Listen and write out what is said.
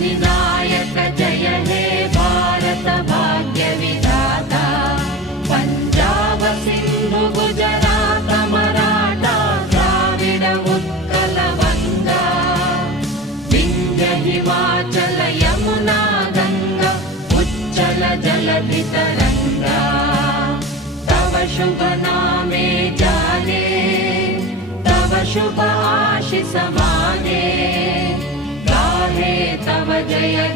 विनायक जय हे भारत भाग्य विधाता पंजाब सिंधु गुजरात मराठा द्राविड उत्कल गंगा विंध्य हिमाचल यमुना गंगा उच्चल जलधि तरंगा तव शुभ नामे जाने तव शुभ आशीष माने गाहे तव जय